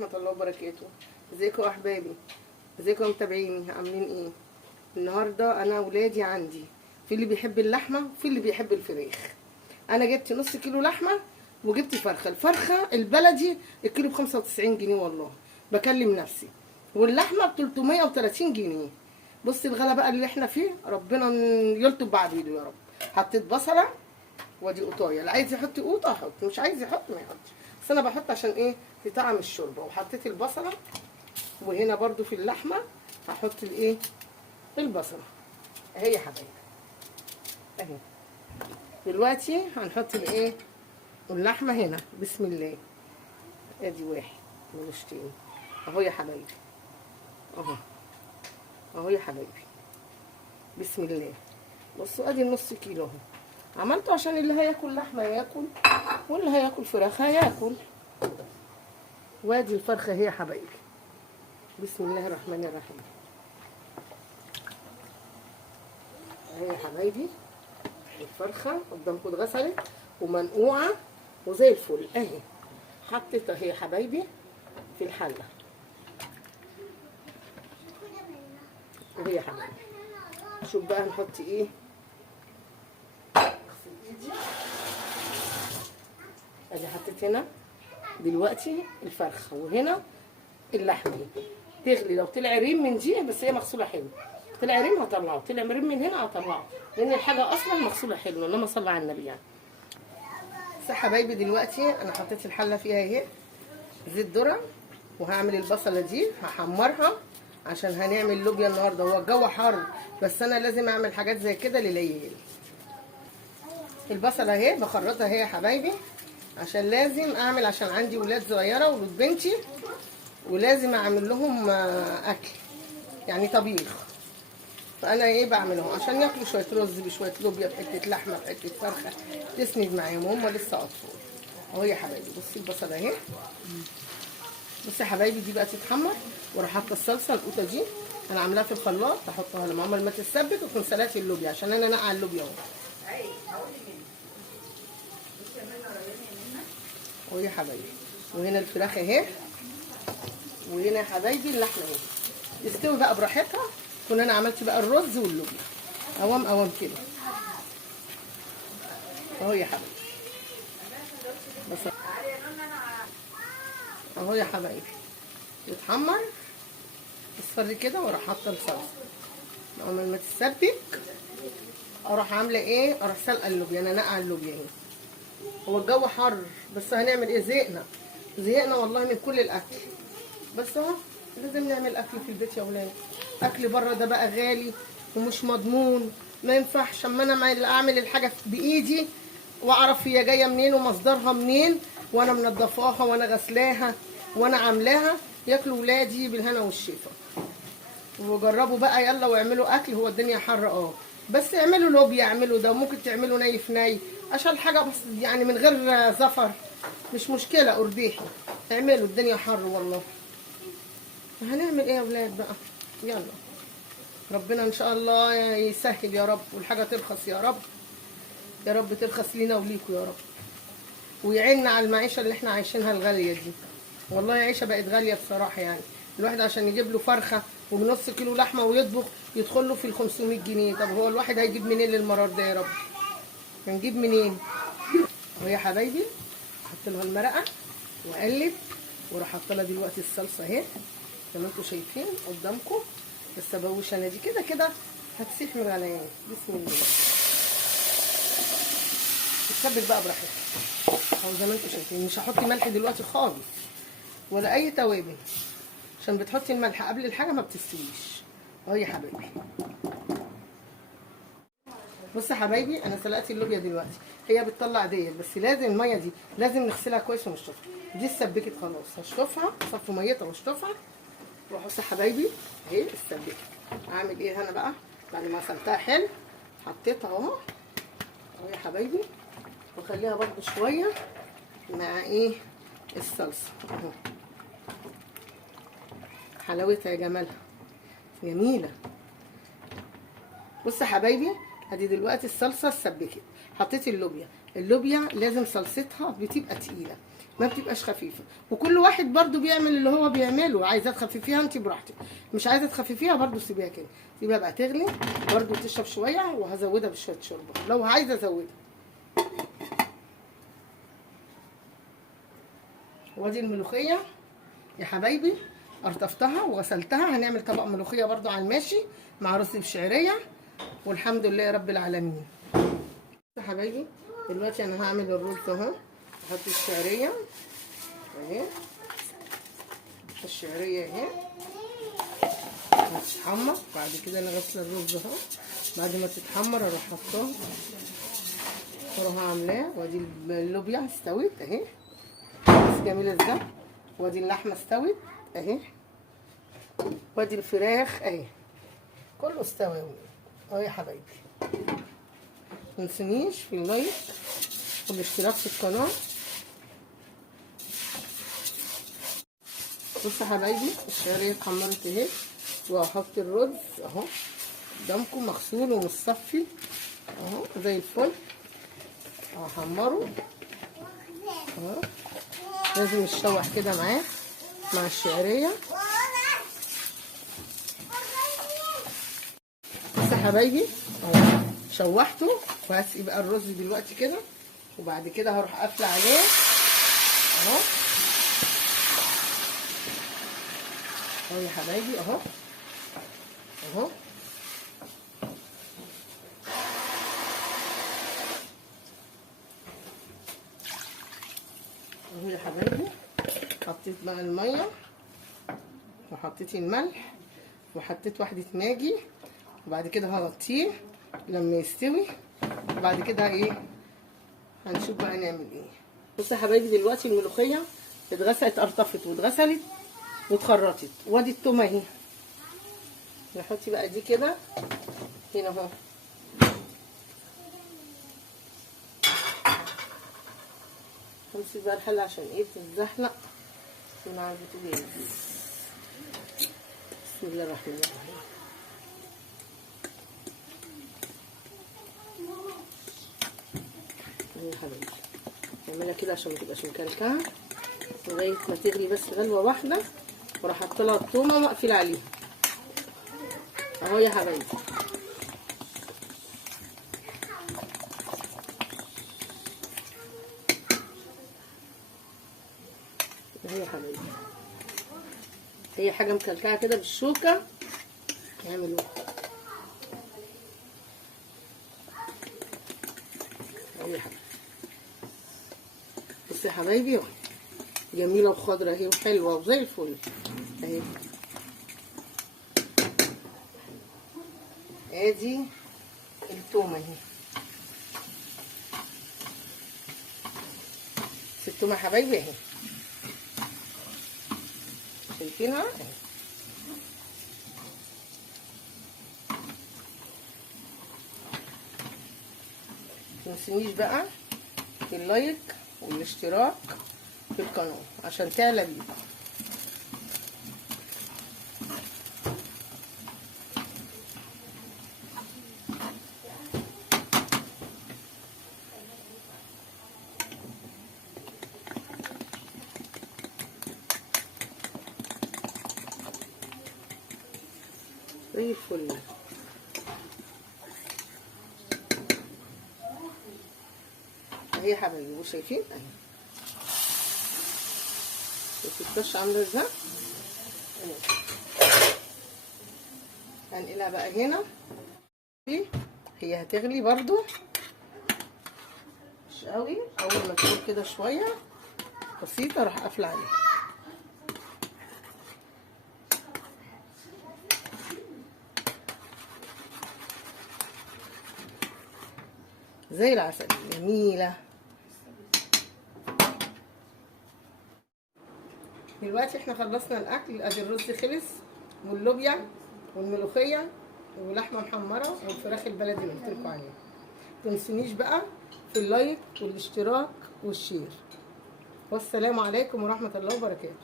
ورحمة الله وبركاته. ازيكم يا احبابي؟ ازيكم يا متابعيني؟ عاملين ايه؟ النهارده انا ولادي عندي في اللي بيحب اللحمه وفي اللي بيحب الفراخ. انا جبت نص كيلو لحمه وجبت فرخه. الفرخه البلدي الكيلو ب 95 جنيه والله بكلم نفسي، واللحمه ب 330 جنيه. بصي الغلا بقى اللي احنا فيه، ربنا يلطف بعد ايده يا رب. حطيت بصله وادي قطايه، اللي عايز يحط قوطه يحط، مش عايز يحط ما يحطش، بس انا بحط عشان ايه؟ في طعم الشوربه. وحطيت البصله، وهنا برضو في اللحمه هحط الايه؟ البصله اهي يا حبايبي اهي. دلوقتي هنحط الايه؟ اللحمه هنا. بسم الله. ادي واحد ملوش تاني اهو يا حبايبي، اهو اهو يا حبايبي. بسم الله. بصوا ادي النص كيلو اهو، عملته عشان اللي هياكل لحمه ياكل واللي هياكل فراخ هياكل. وادي الفرخه اهي يا حبايبي. بسم الله الرحمن الرحيم اهي يا حبايبي. الفرخه قدامكم اتغسلت ومنقوعه وزي الفل اهي. حطيتها اهي يا حبايبي في الحله اهي يا حبايبي. شوف بقى هنحط ايه. اغسل ايدي. ادي حطيت هنا دلوقتي الفرخه وهنا اللحمه تغلي. لو طلع ريم من دي، بس هي مغسوله حلو، طلع ريم هطلعه، طلع ريم من هنا هطلعه، لان الحاجه اصلا مغسوله حلو. اللهم صل على النبي يعني. بس يا حبايبي دلوقتي انا حطيت الحله فيها اهي زيت ذره، وهعمل البصله دي هحمرها عشان هنعمل لوبيا النهارده. هو الجو حر بس انا لازم اعمل حاجات زي كده للعيال. البصله اهي بخرطها اهي يا حبايبي، عشان لازم اعمل، عشان عندي ولاد صغيره ولاد بنتي، ولازم اعمل لهم اكل يعني طبيخ. فانا ايه بعملهم عشان ياكلوا شويه رز بشويه لوبيا بحته لحمه بحته فرخه تسند معاهم وهم لسه اطفال. اهو يا حبايبي. بصي البصله اهي. بصي يا حبايبي دي بقى تتحمر، واروح حاطه الصلصه القوطه دي انا عاملاها في الخلاط، احطها لما عمر ما تتسبك وتكون سلقت اللوبيا، عشان انا نقع اللوبيا اهو. اهو يا حبايبي. وهنا الفراخ اهي، وهنا يا حبايبي اللحمه اهي. تستوي بقى براحتها. كون انا عملت بقى الرز واللوبيا قوام قوام كده اهو يا حبايبي. بس اهو يا حبايبي يتحمر اصفر كده، واروح حاطه الصلصه لما ما تتسبك، اروح عامله ايه؟ اروح سلقه اللوبيا. انا نقع اللوبيا اهي. هو الجو حر بس هنعمل ايه؟ زهقنا والله من كل الاكل، بس اهو لازم نعمل اكل في البيت يا ولاد. اكل بره ده بقى غالي ومش مضمون، ما ينفعش اما انا اعمل الحاجه بايدي واعرف هي جايه منين ومصدرها منين، وانا منضفاها وانا غسلاها وانا عاملاها، ياكلوا ولادي بالهنا والشفا. وجربوا بقى يلا واعملوا اكل. هو الدنيا حر بس اعملوا لوبيا، اعملوا ده، ممكن تعملوا ني في ني عشان حاجه بس يعني من غير زفر، مش مشكله قرديحي اعملوا. الدنيا حر والله. هنعمل ايه يا ولاد بقى؟ يلا ربنا ان شاء الله يسهل يا رب، والحاجه ترخص يا رب، يا رب ترخص لينا وليكوا يا رب، ويعيننا على المعيشه اللي احنا عايشينها الغاليه دي. والله عيشه بقت غاليه بصراحه يعني. الواحد عشان يجيب له فرخه وبنص كيلو لحمه ويطبخ يدخل له في ال 500 جنيه. طب هو الواحد هيجيب منين للمرار ده يا رب؟ هنجيب منين؟ ويا حبايبي احط لها المرقه واقلب، واروح حاطه لها دلوقتي الصلصه اهي زي ما انتم شايفين قدامكم. بس ابوش انا دي كده كده هتسيح من الغليان. بسم الله. تتسبك بقى براحتها اهو زي ما انتم شايفين. مش هحط ملح دلوقتي خالص ولا اي توابل، عشان بتحطي الملح قبل الحاجه ما بتستويش. اهو يا حبايبي. بص يا حبايبي انا سلقت اللوبيا دلوقتي، هي بتطلع ديت، بس لازم الميه دي لازم نغسلها كويس ونشطفها. دي اتسبكت خلاص، هشطفها صفوا ميتها واشطفها. واحط يا حبايبي اهي اتسبكت. اعمل ايه انا بقى بعد ما غسلتها حلو؟ حطيتها اهو يا حبايبي، واخليها برده شويه مع ايه؟ الصلصه اهو. حلاوتها يا جمالها جميله. بص يا حبايبي ادي دلوقتي الصلصه اتسبكت، حطيت اللوبيا. اللوبيا لازم صلصتها بتبقى تقيله، ما بتبقاش خفيفه. وكل واحد برضو بيعمل اللي هو بيعمله، عايزه تخففيها انت براحتك، مش عايزه تخففيها برضو سيبيها كده، سيبيها بقى تغلي برضو تشرب شويه، وهزودها بشويه شوربه لو عايزه ازودها. وادي الملوخيه يا حبايبي، قرطفتها وغسلتها. هنعمل طبق ملوخيه برضو على الماشي مع رز بشعريه، والحمد لله رب العالمين. يا حبايبي دلوقتي انا هعمل الرز اهو، احط الشعريه اهي، الشعريه اهي هتتحمر. بعد كده انا غسله الرز اهو، بعد ما تتحمر اروح حطاه واروح عاملاه. وادي اللوبيا استوت اهي، بس جميله ازاي. وادي اللحمه استوت اهي، وادي الفراخ اهي، كله استوى اهو يا حبايبي. متنسونيش في اللايك والاشتراك في القناه. بصوا يا حبايبي الشعريه اتحمرت اهي، وهحط الرز اهو قدامكم مغسول ومتصفي اهو زي الفل. هحمره اهو، لازم يتشوح كده معاه مع الشعريه. بصوا يا حبايبي اهو شوحته، وهسقي بقى الرز دلوقتي كده، وبعد كده هروح قافله عليه اهو اهو يا حبايبي اهو اهو. اهو يا حبايبي حطيت بقى الميه، وحطيت الملح، وحطيت واحده ماجي، وبعد كده هغطيه لما يستوي، وبعد كده ايه هنشوف بقى نعمل ايه. بصوا يا حبايبي دلوقتي الملوخيه اتغسلت، قرطفت واتغسلت واتخرطت. وادي التومه اهي، نحط بقى دي كده هنا اهو. همسك بقى الحله عشان ايه بتتزحلق من على البوتاجاز. بسم الله الرحمن الرحيم. يا حبايبي نعملها كده عشان ما تبقاش مكلكعه لغايه ما تغلي بس غلوه واحده، واروح احط لها التومه واقفل عليها اهو يا حبايبي. اهي يا حبايبي، هي حاجه مكلكعه كده بالشوكه نعملوها اهي يا حبايبي. بصوا يا حبايبي جميله وخضره اهي وحلوه وزي الفل اهي. ادي التومه اهي، التومه يا حبايبي اهي، شايفينها اهي. متنسونيش بقى اللايك والاشتراك في القناه عشان تعلى بيه. زي الفل اهي يا حبايبي. شايفين اهي، شايفين الطشه عامله ازاي اهي. هنقلها بقى هنا، هي هتغلي برضو مش قوي، اول ما تقول كده شويه بسيطه راح قافله عليها زي العسل، جميله. دلوقتي احنا خلصنا الاكل، ادي الرز خلص واللوبيا والملوخيه ولحمه محمره والفراخ البلدي اللي قلت لكم عليها. متنسونيش بقى في اللايك والاشتراك والشير، والسلام عليكم ورحمه الله وبركاته.